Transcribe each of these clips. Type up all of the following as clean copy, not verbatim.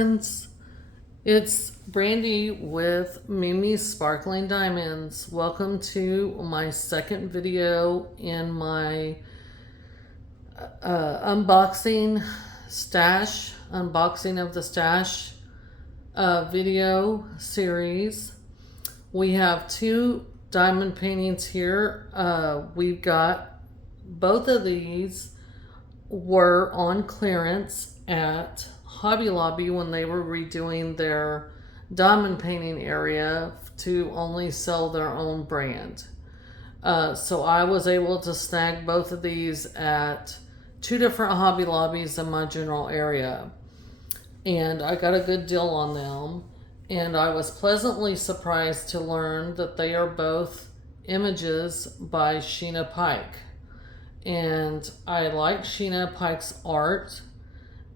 friends, it's Brandy with Mimi's Sparkling Diamonds. Welcome to my second video in my unboxing of the stash video series. We have two diamond paintings here. We've got both of these were on clearance at Hobby Lobby when they were redoing their diamond painting area to only sell their own brand. So I was able to snag both of these at two different Hobby Lobbies in my general area. And I got a good deal on them. And I was pleasantly surprised to learn that they are both images by Sheena Pike. And I like Sheena Pike's art.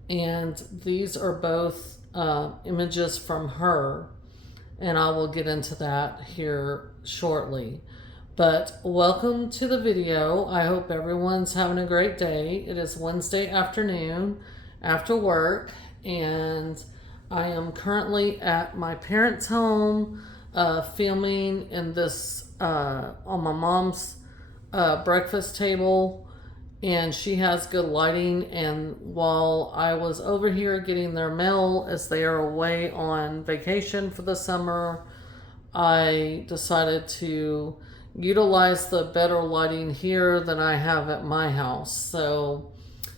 And these are both images from her. And I will get into that here shortly. But welcome to the video. I hope everyone's having a great day. It is Wednesday afternoon after work. And I am currently at my parents' home filming in this on my mom's breakfast table. And she has good lighting, and while I was over here getting their mail as they are away on vacation for the summer, I decided to utilize the better lighting here than I have at my house. So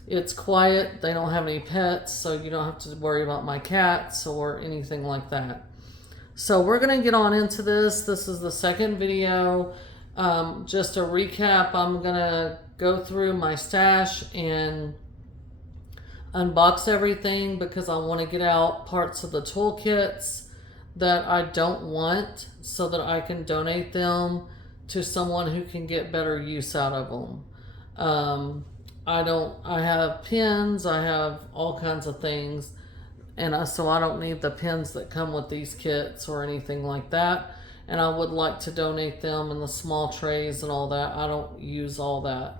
it's quiet, they don't have any pets, so you don't have to worry about my cats or anything like that. So we're gonna get on into this. This is the second video. Just a recap, I'm gonna go through my stash and unbox everything because I want to get out parts of the toolkits that I don't want so that I can donate them to someone who can get better use out of them. I have pins, I have all kinds of things, and so I don't need the pins that come with these kits or anything like that. And I would like to donate them in the small trays and all that. I don't use all that.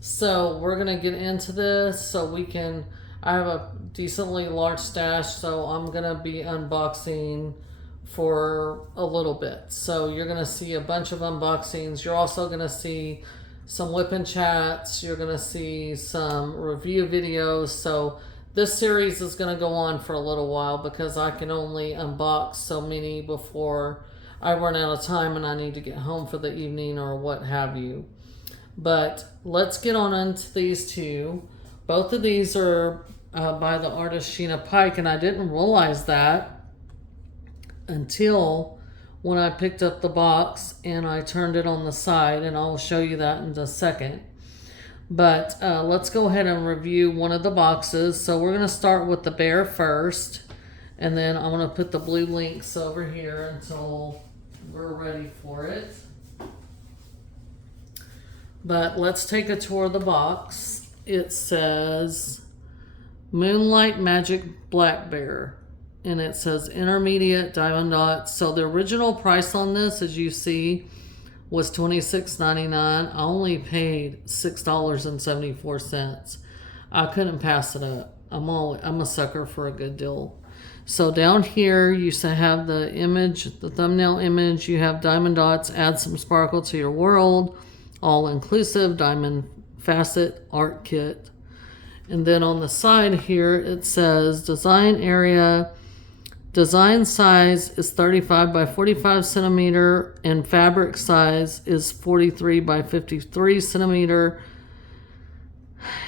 So we're gonna get into this so I have a decently large stash, so I'm gonna be unboxing for a little bit. So you're gonna see a bunch of unboxings. You're also gonna see some whipping chats. You're gonna see some review videos. So this series is gonna go on for a little while because I can only unbox so many before I run out of time and I need to get home for the evening or what have you. But let's get on into these two. Both of these are by the artist Sheena Pike, and I didn't realize that until when I picked up the box and I turned it on the side, and I'll show you that in a second. But let's go ahead and review one of the boxes. So we're going to start with the bear first, and then I'm going to put the blue links over here until we're ready for it. But let's take a tour of the box. It says Moonlight Magic Black Bear. And it says intermediate diamond dots. So the original price on this, as you see, was $26.99. I only paid $6.74. I couldn't pass it up. I'm a sucker for a good deal. So down here you have the image, the thumbnail image. You have diamond dots. Add some sparkle to your world. All-inclusive diamond facet art kit. And then on the side here it says design area, design size is 35 by 45 centimeter and fabric size is 43 by 53 centimeter.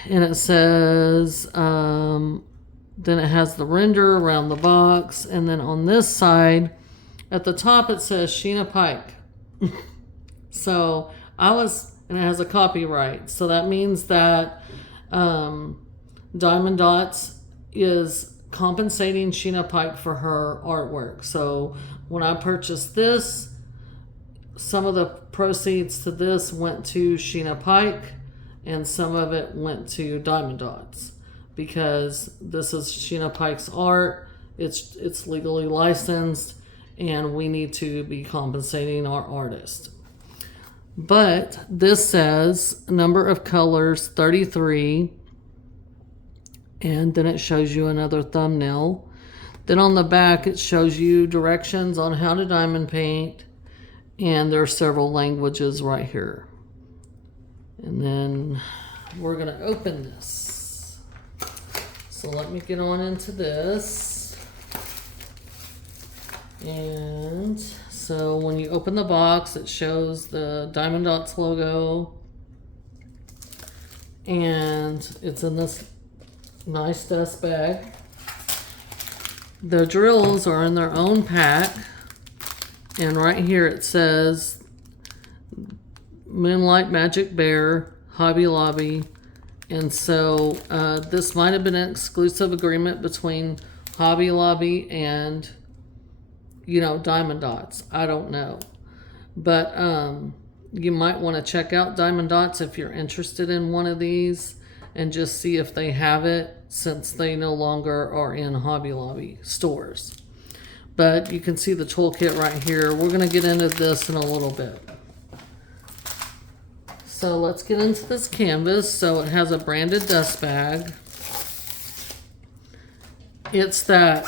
And it says then it has the render around the box, and then on this side at the top it says Sheena Pike. So and it has a copyright. So that means that Diamond Dots is compensating Sheena Pike for her artwork. So when I purchased this, some of the proceeds to this went to Sheena Pike and some of it went to Diamond Dots because this is Sheena Pike's art. It's legally licensed and we need to be compensating our artist. But this says number of colors 33, And then it shows you another thumbnail. Then on the back, it shows you directions on how to diamond paint. And there are several languages right here. And then we're going to open this. So let me get on into this. And so when you open the box, it shows the Diamond Dotz logo. And it's in this nice dust bag. The drills are in their own pack. And right here it says Moonlight Magic Bear, Hobby Lobby. And so this might have been an exclusive agreement between Hobby Lobby and, you know, Diamond Dotz. I don't know. But you might want to check out Diamond Dotz if you're interested in one of these and just see if they have it, since they no longer are in Hobby Lobby stores. But you can see the toolkit right here. We're going to get into this in a little bit. So let's get into this canvas. So it has a branded dust bag. It's that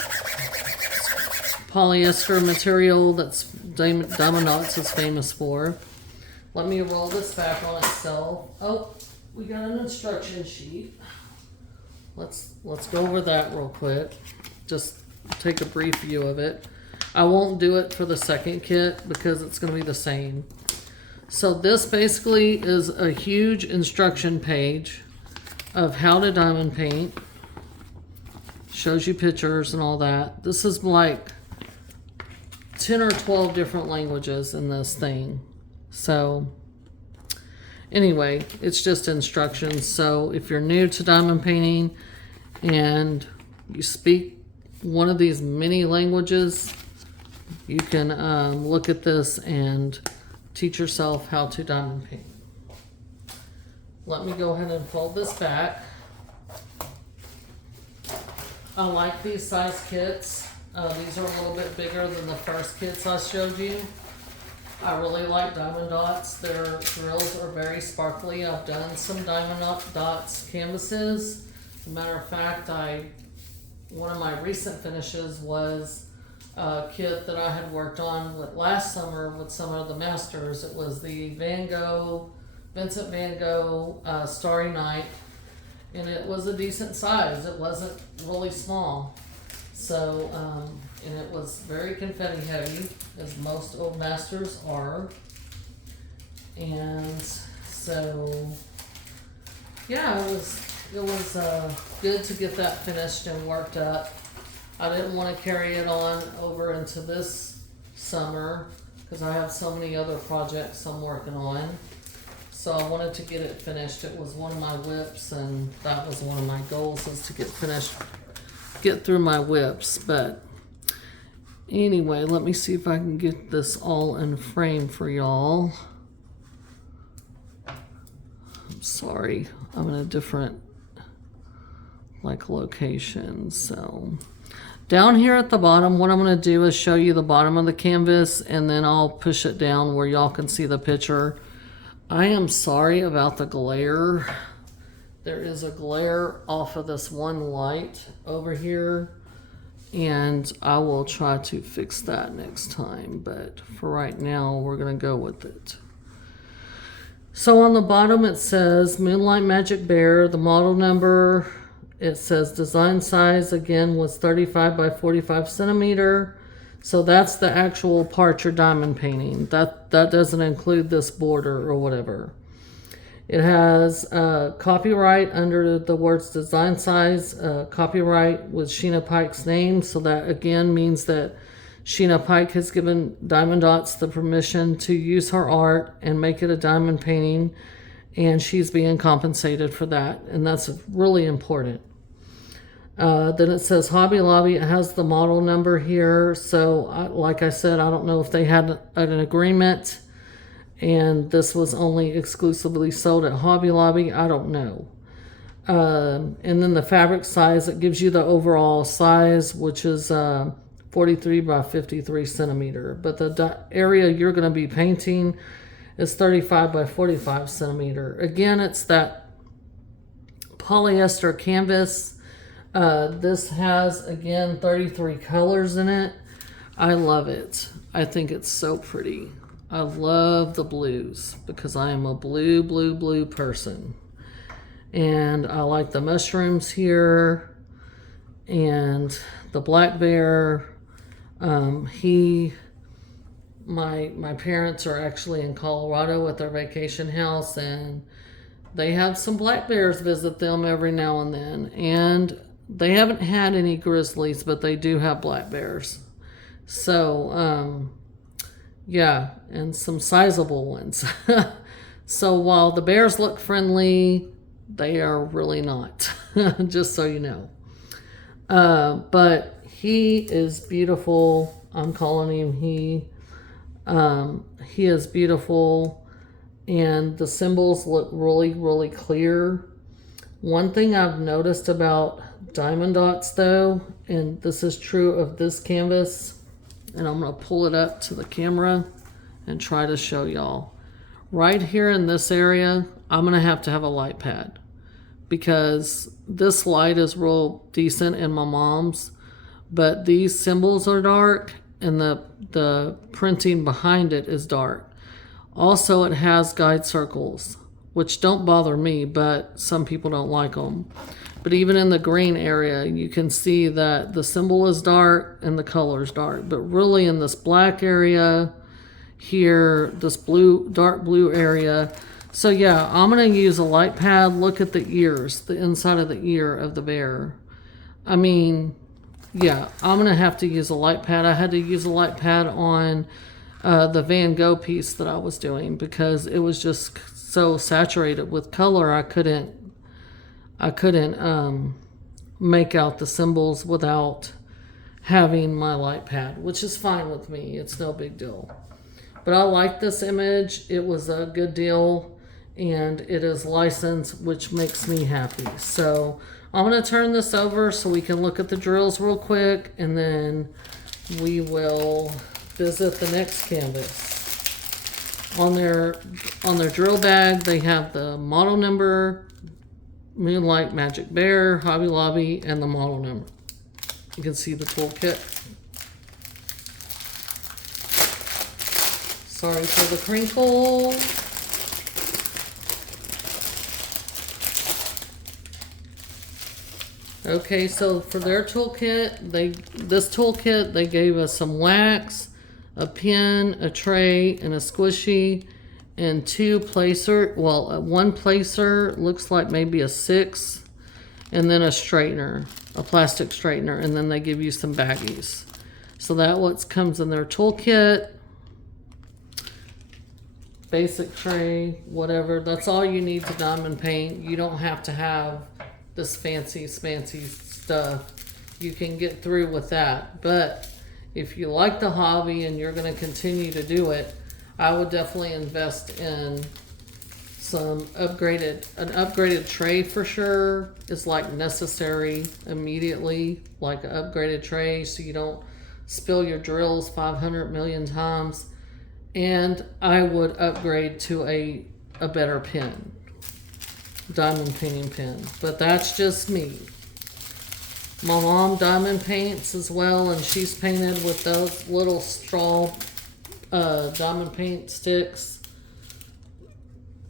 polyester material that's Diamond Dotz is famous for. Let me roll this back on itself. Oh, we got an instruction sheet. Let's go over that real quick. Just take a brief view of it. I won't do it for the second kit because it's going to be the same. So this basically is a huge instruction page of how to diamond paint. Shows you pictures and all that. This is like 10 or 12 different languages in this thing. So anyway, it's just instructions. So if you're new to diamond painting and you speak one of these many languages, you can look at this and teach yourself how to diamond paint. Let me go ahead and fold this back. I like these size kits. These are a little bit bigger than the first kits I showed you. I really like Diamond Dotz. Their drills are very sparkly. I've done some Diamond Dotz canvases. As a matter of fact, one of my recent finishes was a kit that I had worked on last summer with some of the masters. It was the Vincent Van Gogh Starry Night, and it was a decent size. It wasn't really small. So, and it was very confetti heavy, as most old masters are. And so, yeah, it was good to get that finished and worked up. I didn't want to carry it on over into this summer because I have so many other projects I'm working on. So I wanted to get it finished. It was one of my whips, and that was one of my goals, is to get through my whips. But anyway, let me see if I can get this all in frame for y'all. I'm sorry, I'm in a different location. So down here at the bottom, what I'm going to do is show you the bottom of the canvas, and then I'll push it down where y'all can see the picture. I am sorry about the glare. There is a glare off of this one light over here, and I will try to fix that next time, but for right now, we're going to go with it. So on the bottom, it says Moonlight Magic Bear, the model number. It says design size, again, was 35 by 45 centimeter. So that's the actual part you're diamond painting. That doesn't include this border or whatever. It has copyright under the words design size, copyright with Sheena Pike's name. So that again means that Sheena Pike has given Diamond Dotz the permission to use her art and make it a diamond painting. And she's being compensated for that. And that's really important. Then it says Hobby Lobby. It has the model number here. So like I said, I don't know if they had an agreement and this was only exclusively sold at Hobby Lobby. I don't know. And then the fabric size, it gives you the overall size, which is 43 by 53 centimeter. But the area you're going to be painting is 35 by 45 centimeter. Again, it's that polyester canvas. This has, again, 33 colors in it. I love it. I think it's so pretty. I love the blues because I am a blue person. And I like the mushrooms here and the black bear. My parents are actually in Colorado at their vacation house, and they have some black bears visit them every now and then. And they haven't had any grizzlies, but they do have black bears. So, yeah, and some sizable ones. So while the bears look friendly, they are really not, just so you know. But he is beautiful. I'm calling him he. He is beautiful, and the symbols look really clear. One thing I've noticed about diamond dots, though, and this is true of this canvas, and I'm going to pull it up to the camera and try to show y'all. Right here in this area, I'm going to have a light pad because this light is real decent in my mom's, but these symbols are dark and the printing behind it is dark. Also, it has guide circles, which don't bother me, but some people don't like them. But even in the green area, you can see that the symbol is dark and the color is dark. But really in this black area here, this dark blue area. So yeah, I'm going to use a light pad. Look at the ears, the inside of the ear of the bear. I mean, yeah, I'm going to have to use a light pad. I had to use a light pad on the Van Gogh piece that I was doing because it was just so saturated with color. I couldn't make out the symbols without having my light pad, which is fine with me. It's no big deal. But I like this image. It was a good deal, and it is licensed, which makes me happy. So I'm going to turn this over so we can look at the drills real quick, and then we will visit the next canvas. On their drill bag, they have the model number, Moonlight Magic Bear, Hobby Lobby, and the model number. You can see the toolkit. Sorry for the crinkle. Okay, so for their toolkit, they gave us some wax, a pin, a tray, and a squishy, and two placer. Well, one placer looks like maybe a 6, and then a straightener, a plastic straightener, and then they give you some baggies. So that what comes in their toolkit. Basic tray, whatever. That's all you need to diamond paint. You don't have to have this fancy stuff. You can get through with that. But if you like the hobby and you're going to continue to do it, I would definitely invest in an upgraded tray for sure is like necessary immediately, like an upgraded tray so you don't spill your drills 500 million times. And I would upgrade to a better pen, diamond painting pen. But that's just me. My mom diamond paints as well, and she's painted with those little straw diamond paint sticks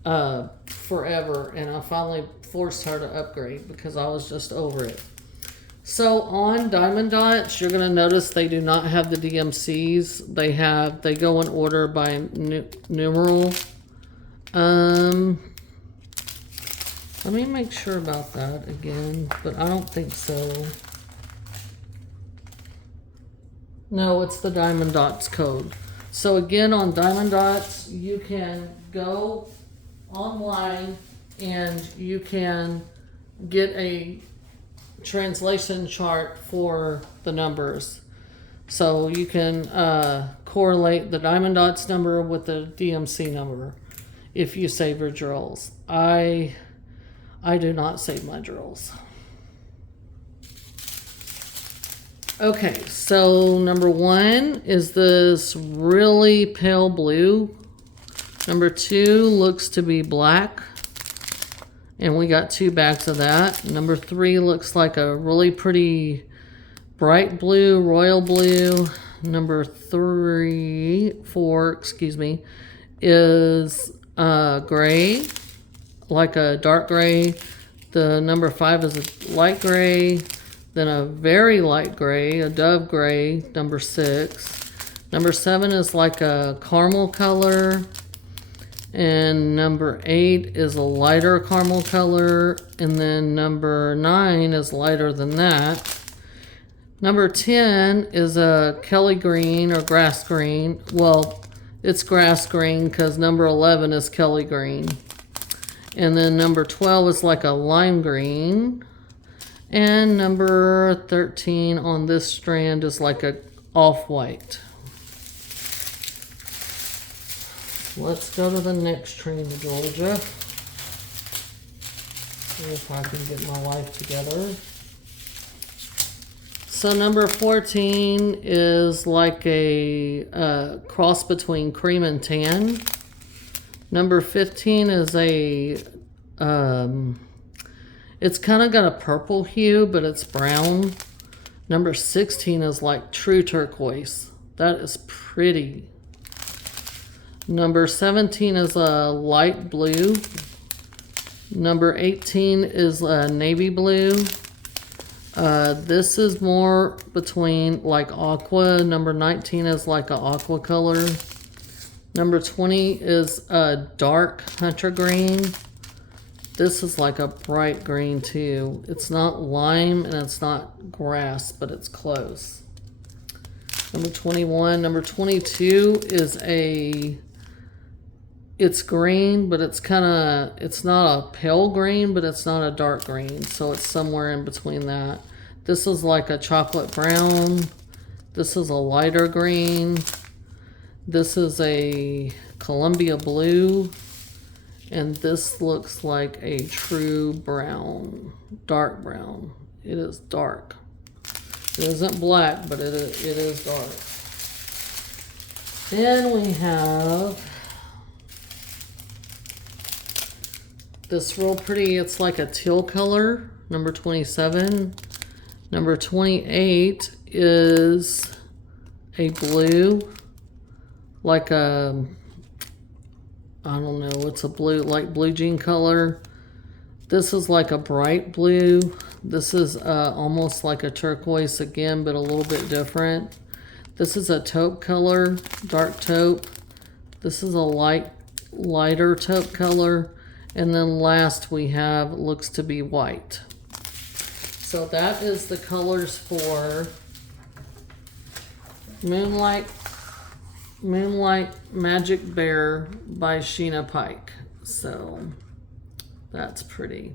forever. And I finally forced her to upgrade because I was just over it. So on diamond dots, you're going to notice they do not have the DMCs. They go in order by numeral. Let me make sure about that again, but I don't think so. No, it's the diamond dots code. So again, on diamond dots, you can go online and you can get a translation chart for the numbers. So you can correlate the diamond dots number with the DMC number if you save your drills. I do not save my drills. Okay, so number 1 is this really pale blue. Number 2 looks to be black. And we got 2 bags of that. Number 3 looks like a really pretty bright blue, royal blue. Number 4, excuse me, is gray, like a dark gray. The number 5 is a light gray, then a very light gray, a dove gray, number 6. Number 7 is like a caramel color. And number 8 is a lighter caramel color. And then number 9 is lighter than that. Number 10 is a Kelly green or grass green. Well, it's grass green because number 11 is Kelly green. And then number 12 is like a lime green. And number 13 on this strand is like a off-white. Let's go to the next train to Georgia. See if I can get my life together. So number 14 is like a cross between cream and tan. Number 15 is it's kind of got a purple hue, but it's brown. Number 16 is like true turquoise. That is pretty. Number 17 is a light blue. Number 18 is a navy blue. This is more between like aqua. Number 19 is like an aqua color. Number 20 is a dark hunter green. This is like a bright green too. It's not lime and it's not grass, but it's close. Number 21. Number 22 is it's green, but it's not a pale green, but it's not a dark green. So it's somewhere in between that. This is like a chocolate brown. This is a lighter green. This is a Columbia blue. And this looks like a true brown, dark brown. It is dark. It isn't black, but it is dark. Then we have this real pretty, it's like a teal color, number 27. Number 28 is a blue, like a, I don't know, it's a blue, like blue jean color. This is like a bright blue. This is almost like a turquoise again, but a little bit different. This is a taupe color, dark taupe. This is a lighter taupe color. And then last we have, looks to be white. So that is the colors for Moonlight Magic Bear by Sheena Pike. So that's pretty.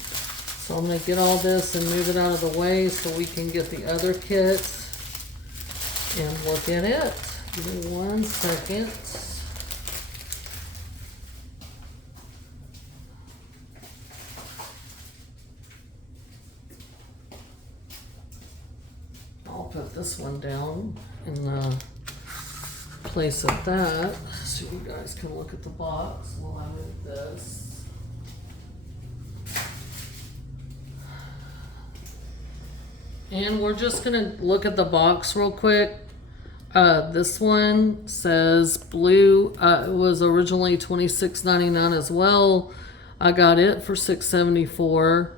So I'm going to get all this and move it out of the way so we can get the other kit and look at it. Give me 1 second. I'll put this one down in the place of that so you guys can look at the box while I move this. And we're just gonna look at the box real quick. This one says blue. It was originally $26.99 as well. I got it for $6.74.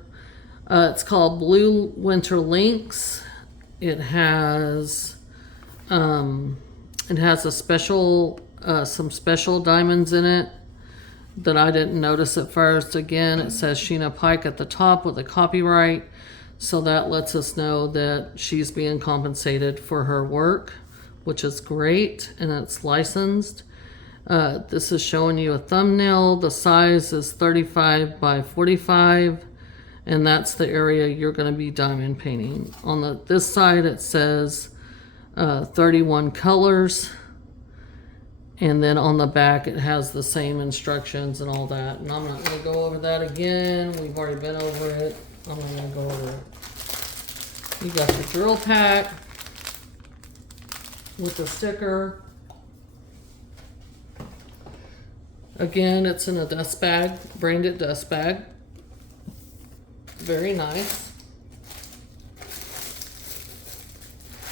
It's called Blue Winter Lynx. It has a special, some special diamonds in it that I didn't notice at first. Again, it says Sheena Pike at the top with the copyright. So that lets us know that she's being compensated for her work, which is great, and it's licensed. This is showing you a thumbnail. The size is 35 by 45, and that's the area you're going to be diamond painting. On this side, it says 31 colors, and then on the back, it has the same instructions and all that. And I'm not going to go over that again. We've already been over it. I'm not going to go over it. You got the drill pack with the sticker. Again, it's in a dust bag, branded dust bag. very nice.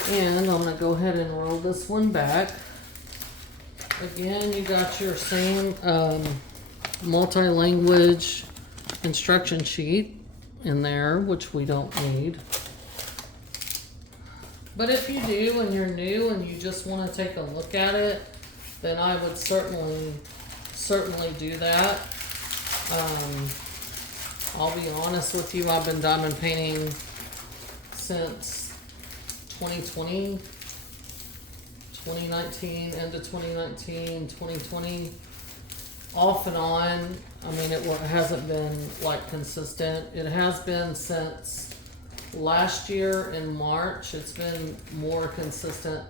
And I'm going to go ahead and roll this one back. Again, you got your same multi-language instruction sheet in there, which we don't need. But if you do and you're new and you just want to take a look at it, then I would certainly do that. I'll be honest with you, I've been diamond painting since 2020, 2019, end of 2019, 2020, off and on. I mean, it hasn't been like consistent. It has been since last year in March. It's been more consistent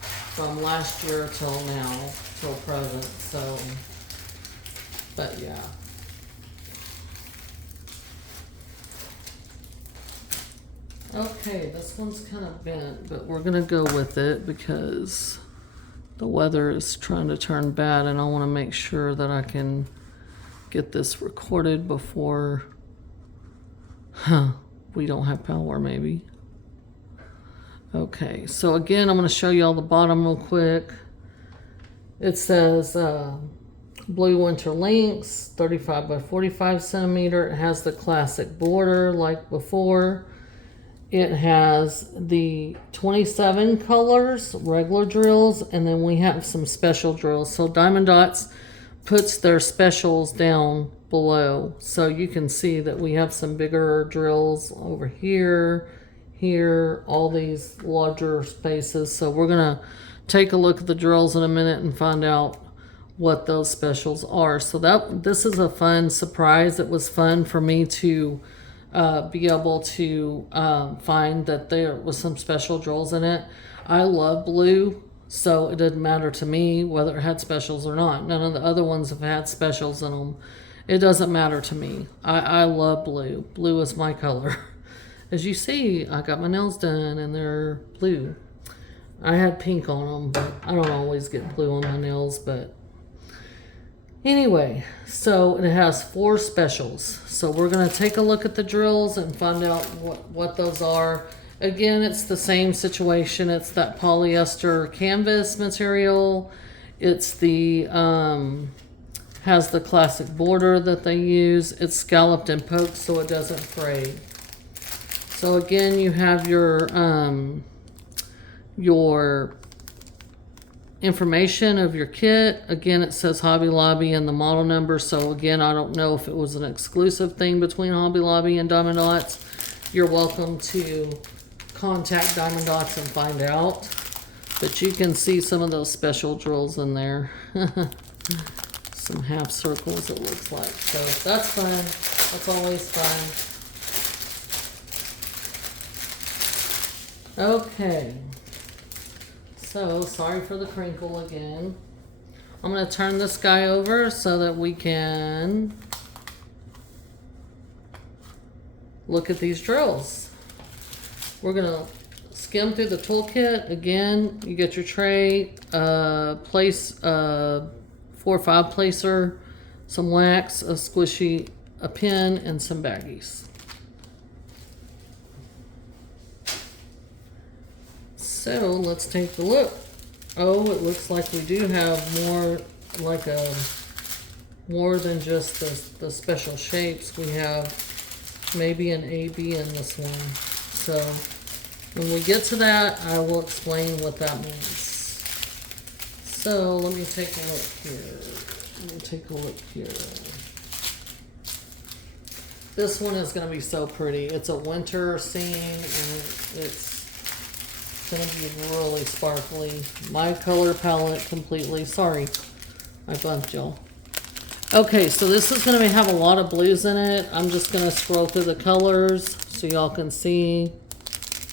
from last year till now, till present. So, but yeah. Okay, this one's kind of bent, but we're gonna go with it because the weather is trying to turn bad and I want to make sure that I can get this recorded before we don't have power maybe. Okay, so again, I'm going to show you all the bottom real quick. It says Blue Winter Lynx, 35 by 45 centimeter. It has the classic border like before. It has the 27 colors, regular drills, and then we have some special drills. So Diamond Dotz puts their specials down below. So you can see that we have some bigger drills over here, all these larger spaces. So we're going to take a look at the drills in a minute and find out what those specials are. So this is a fun surprise. It was fun for me to be able to find that there was some special drills in it. I love blue, so it didn't matter to me whether it had specials or not. None of the other ones have had specials in them. It doesn't matter to me. I love blue. Blue is my color. As you see, I got my nails done and they're blue. I had pink on them, but I don't always get blue on my nails, but anyway, so it has 4 specials. So we're going to take a look at the drills and find out what those are. Again, it's the same situation. It's that polyester canvas material. It's the, has the classic border that they use. It's scalloped and poked so it doesn't fray. So again, you have your information of your kit. Again, it says Hobby Lobby and the model number. So again, I don't know if it was an exclusive thing between Hobby Lobby and Diamond Dotz. You're welcome to contact Diamond Dotz and find out. But you can see some of those special drills in there. Some half circles it looks like. So that's fun. That's always fun. Okay. So, sorry for the crinkle again. I'm going to turn this guy over so that we can look at these drills. We're going to skim through the toolkit. Again, you get your tray, 4 or 5 placer, some wax, a squishy, a pin, and some baggies. So let's take a look. Oh, it looks like we do have more than just the special shapes. We have maybe an AB in this one. So when we get to that, I will explain what that means. So let me take a look here. This one is going to be so pretty. It's a winter scene and it's going to be really sparkly. My color palette completely. Sorry, I bumped y'all. Okay, so this is going to have a lot of blues in it. I'm just going to scroll through the colors so y'all can see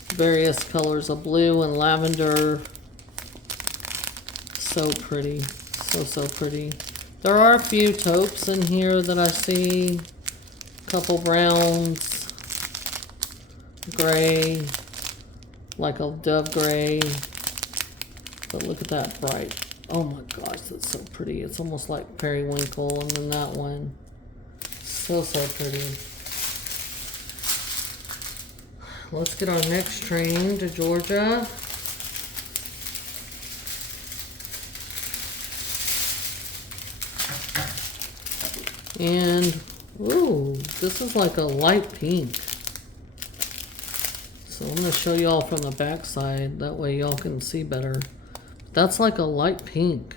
various colors of blue and lavender. So pretty. So pretty. There are a few taupes in here that I see. A couple browns. Gray. Like a dove gray. But look at that bright. Oh my gosh, that's so pretty. It's almost like periwinkle. And then that one. So pretty. let's get our next train to Georgia. And, ooh, this is like a light pink. So I'm going to show y'all from the back side. That way y'all can see better. That's like a light pink.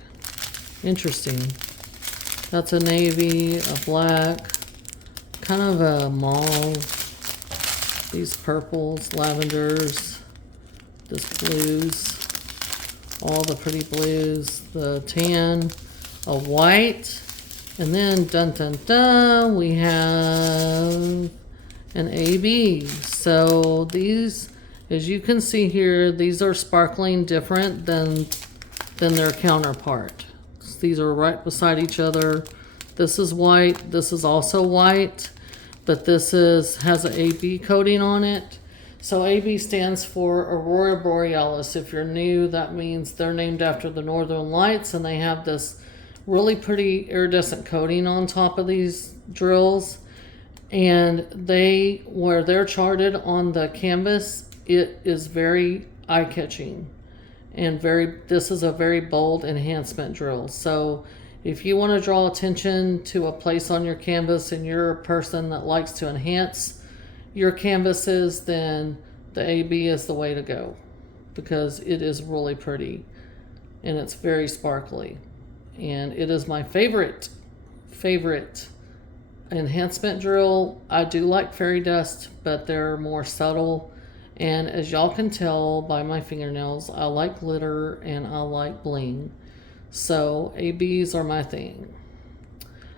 Interesting. That's a navy, a black, kind of a mauve. These purples, lavenders, this blues, all the pretty blues, the tan, a white. And then, dun dun dun, we have an AB. So these, as you can see here, these are sparkling different than their counterpart. These are right beside each other. This is white, this is also white, but this has an AB coating on it. So AB stands for Aurora Borealis. If you're new, that means they're named after the Northern Lights, and they have this really pretty iridescent coating on top of these drills. And where they're charted on the canvas, it is very eye-catching. And this is a very bold enhancement drill. So if you want to draw attention to a place on your canvas and you're a person that likes to enhance your canvases, then the AB is the way to go, because it is really pretty and it's very sparkly. And it is my favorite enhancement drill. I do like fairy dust, but they're more subtle. And as y'all can tell by my fingernails, I like glitter and I like bling. So ABs are my thing.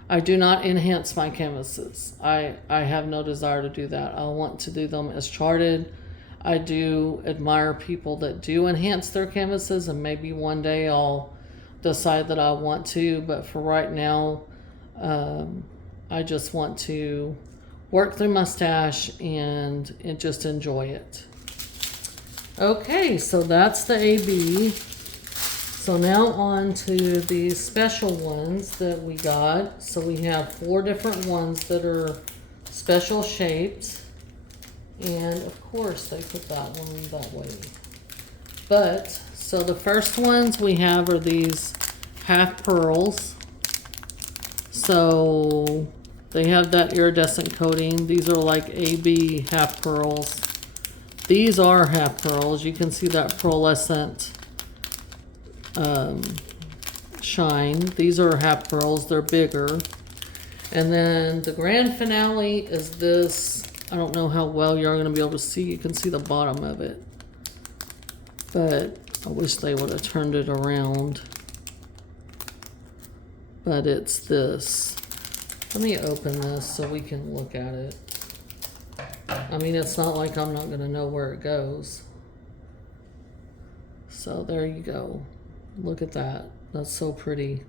I do not enhance my canvases. I have no desire to do that. I want to do them as charted. I do admire people that do enhance their canvases, and maybe one day I'll decide that I want to, but for right now, I just want to work through my stash and just enjoy it. Okay, so that's the AB. So now on to the special ones that we got. So we have 4 different ones that are special shapes. And of course they put that one that way. But, so the first ones we have are these half pearls. So they have that iridescent coating. These are like AB half pearls. These are half pearls. You can see that pearlescent shine. These are half pearls. They're bigger. And then the grand finale is this. I don't know how well you're going to be able to see. You can see the bottom of it. But I wish they would have turned it around. But it's this. Let me open this so we can look at it. I mean, it's not like I'm not going to know where it goes. So there you go. Look at that. That's so pretty.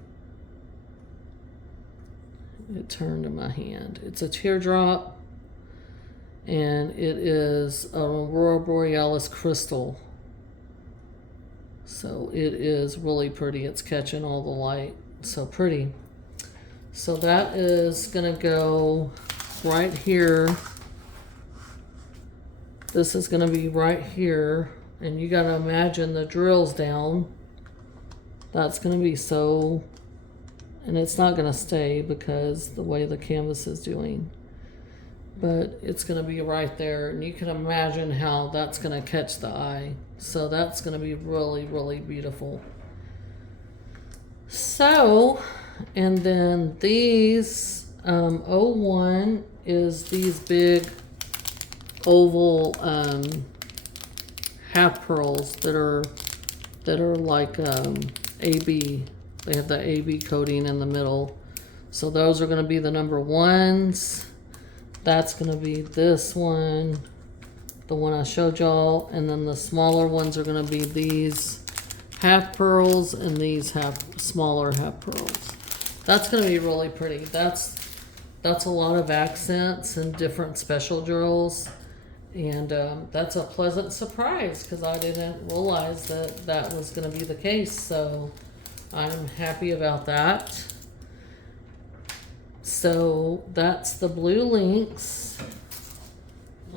It turned in my hand. It's a teardrop. And it is an Aurora Borealis crystal. So it is really pretty. It's catching all the light. So pretty. So that is going to go right here. This is going to be right here. And you got to imagine the drills down. That's going to be so... And it's not going to stay because the way the canvas is doing. But it's going to be right there. And you can imagine how that's going to catch the eye. So that's going to be really, really beautiful. So, and then these 01 is these big oval half pearls that are like AB. They have the AB coating in the middle. So those are going to be the number 1s. That's going to be this one, the one I showed y'all, and then the smaller ones are going to be these half pearls and these smaller half pearls. That's going to be really pretty. That's a lot of accents and different special drills, and that's a pleasant surprise because I didn't realize that was going to be the case. So I'm happy about that. So that's the blue links.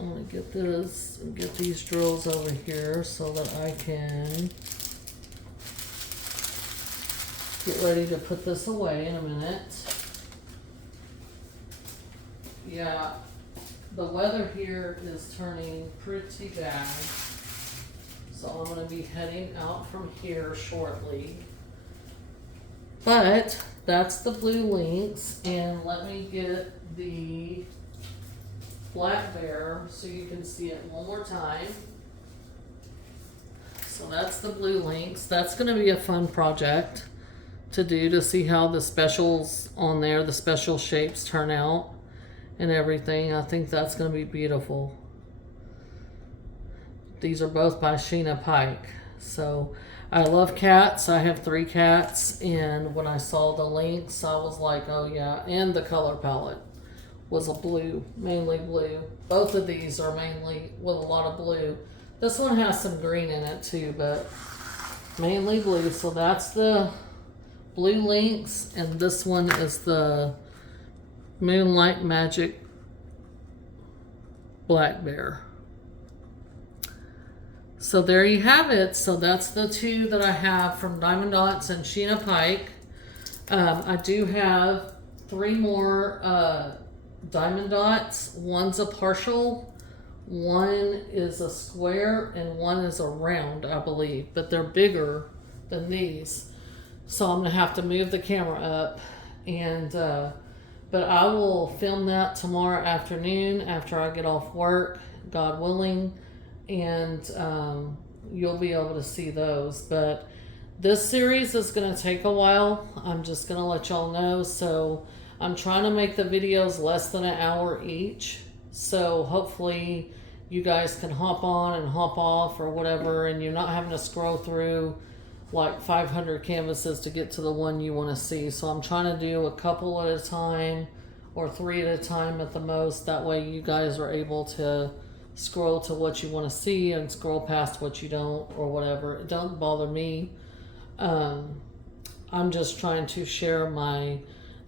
I'm gonna get this and get these drills over here so that I can get ready to put this away in a minute. Yeah, the weather here is turning pretty bad. So I'm going to be heading out from here shortly. But that's the blue lynx, and let me get the black bear so you can see it one more time. So that's the blue lynx. That's going to be a fun project to do, to see how the specials on there, the special shapes turn out and everything. I think that's going to be beautiful. These are both by Sheena Pike. So I love cats. I have 3 cats, and when I saw the lynx, I was like, oh yeah. And the color palette was a blue, mainly blue. Both of these are mainly with a lot of blue. This one has some green in it too, but mainly blue. So that's the blue lynx, and this one is the Moonlight Magic black bear. So there you have it. So that's the 2 that I have from Diamond Dotz and Sheena Pike. I do have 3 more Diamond Dots. One's a partial, one is a square, and one is a round, I believe. But they're bigger than these. So I'm going to have to move the camera up. And but I will film that tomorrow afternoon after I get off work, God willing. And you'll be able to see those. But this series is going to take a while. I'm just going to let y'all know. So I'm trying to make the videos less than an hour each. So hopefully you guys can hop on and hop off or whatever, and you're not having to scroll through like 500 canvases to get to the one you want to see. So I'm trying to do a couple at a time, or 3 at a time at the most. That way you guys are able to scroll to what you want to see and scroll past what you don't, or whatever. It doesn't bother me. I'm just trying to share my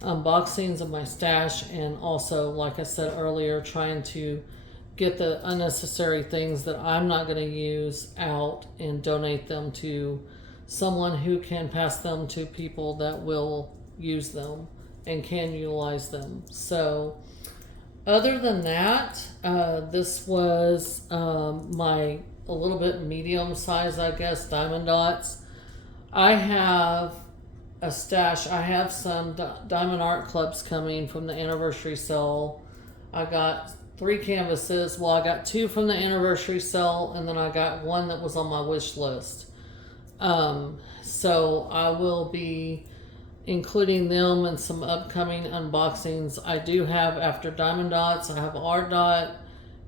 unboxings of my stash, and also, like I said earlier, trying to get the unnecessary things that I'm not going to use out and donate them to someone who can pass them to people that will use them and can utilize them. So other than that, this was my a little bit medium size, I guess, Diamond Dots. I have a stash. I have some Diamond Art Clubs coming from the anniversary sale. I got 3 canvases. Well, I got 2 from the anniversary sale, and then I got 1 that was on my wish list. So I will be including them in some upcoming unboxings. I do have, after Diamond Dots, I have Art Dot,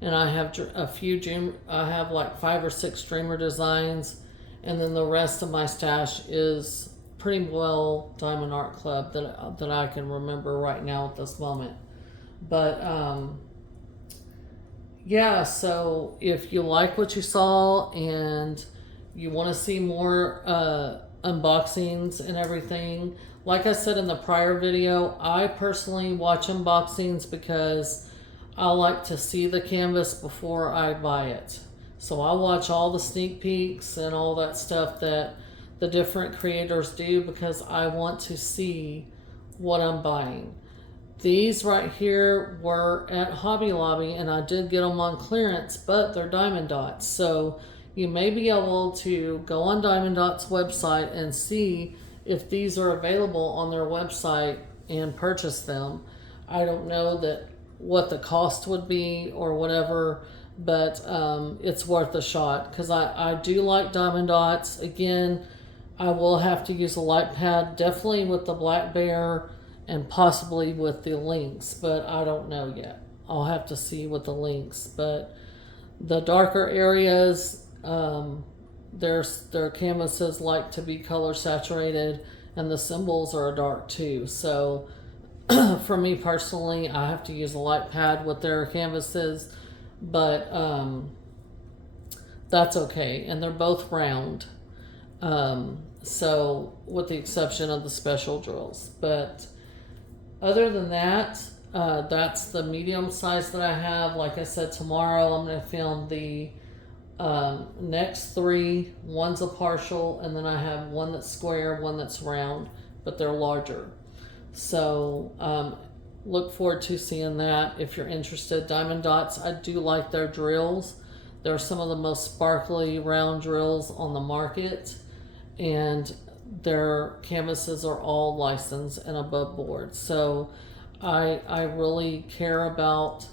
and I have a few I have like 5 or 6 Dreamer designs, and then the rest of my stash is pretty well Diamond Art Club that I can remember right now at this moment. But yeah, so if you like what you saw and you want to see more unboxings and everything, like I said in the prior video, I personally watch unboxings because I like to see the canvas before I buy it. So I watch all the sneak peeks and all that stuff that the different creators do, because I want to see what I'm buying. These right here were at Hobby Lobby, and I did get them on clearance, but they're Diamond Dots. So you may be able to go on Diamond Dot's website and see if these are available on their website and purchase them. I don't know what the cost would be or whatever, but it's worth a shot, because I do like Diamond Dots. Again, I will have to use a light pad, definitely with the black bear and possibly with the lynx, but I don't know yet. I'll have to see with the lynx. But the darker areas, their canvases like to be color saturated, and the symbols are dark too. So for me personally, I have to use a light pad with their canvases, but that's okay. And they're both round. So with the exception of the special drills. But other than that, That's the medium size that I have. Like I said, tomorrow I'm going to film the next three. One's a partial, and then I have one that's square, one that's round, but they're larger. So look forward to seeing that if you're interested. Diamond Dotz, I do like their drills. They're some of the most sparkly round drills on the market, and their canvases are all licensed and above board. So I really care about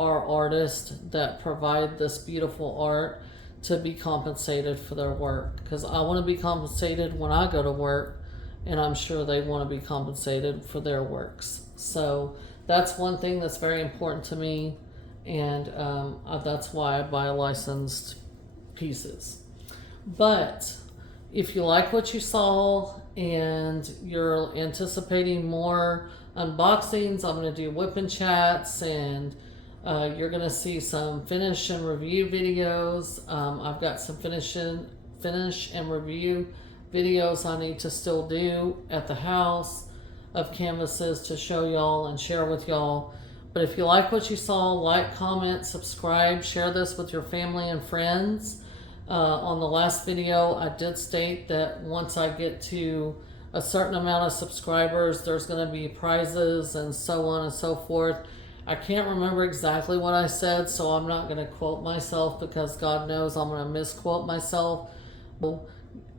our artists that provide this beautiful art to be compensated for their work, because I want to be compensated when I go to work, and I'm sure they want to be compensated for their works. So that's one thing that's very important to me, and that's why I buy licensed pieces. But if you like what you saw and you're anticipating more unboxings, I'm going to do whip and chats, and you're going to see some finish and review videos. I've got some finish and review videos I need to still do at the house of canvases to show y'all and share with y'all. But if you like what you saw, like, comment, subscribe, share this with your family and friends. On the last video, I did state that once I get to a certain amount of subscribers, there's going to be prizes and so on and so forth. I can't remember exactly what I said, so I'm not going to quote myself, because God knows I'm going to misquote myself.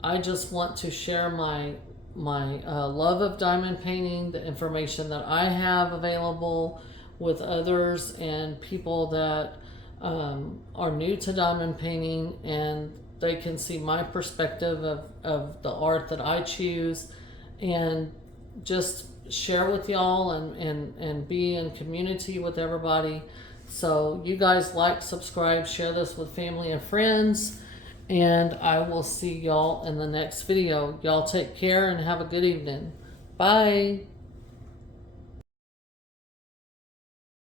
I just want to share my love of diamond painting, the information that I have available with others and people that are new to diamond painting, and they can see my perspective of the art that I choose, and just share with y'all and be in community with everybody. So you guys like, subscribe, share this with family and friends, and I will see y'all in the next video. Y'all take care and have a good evening. Bye.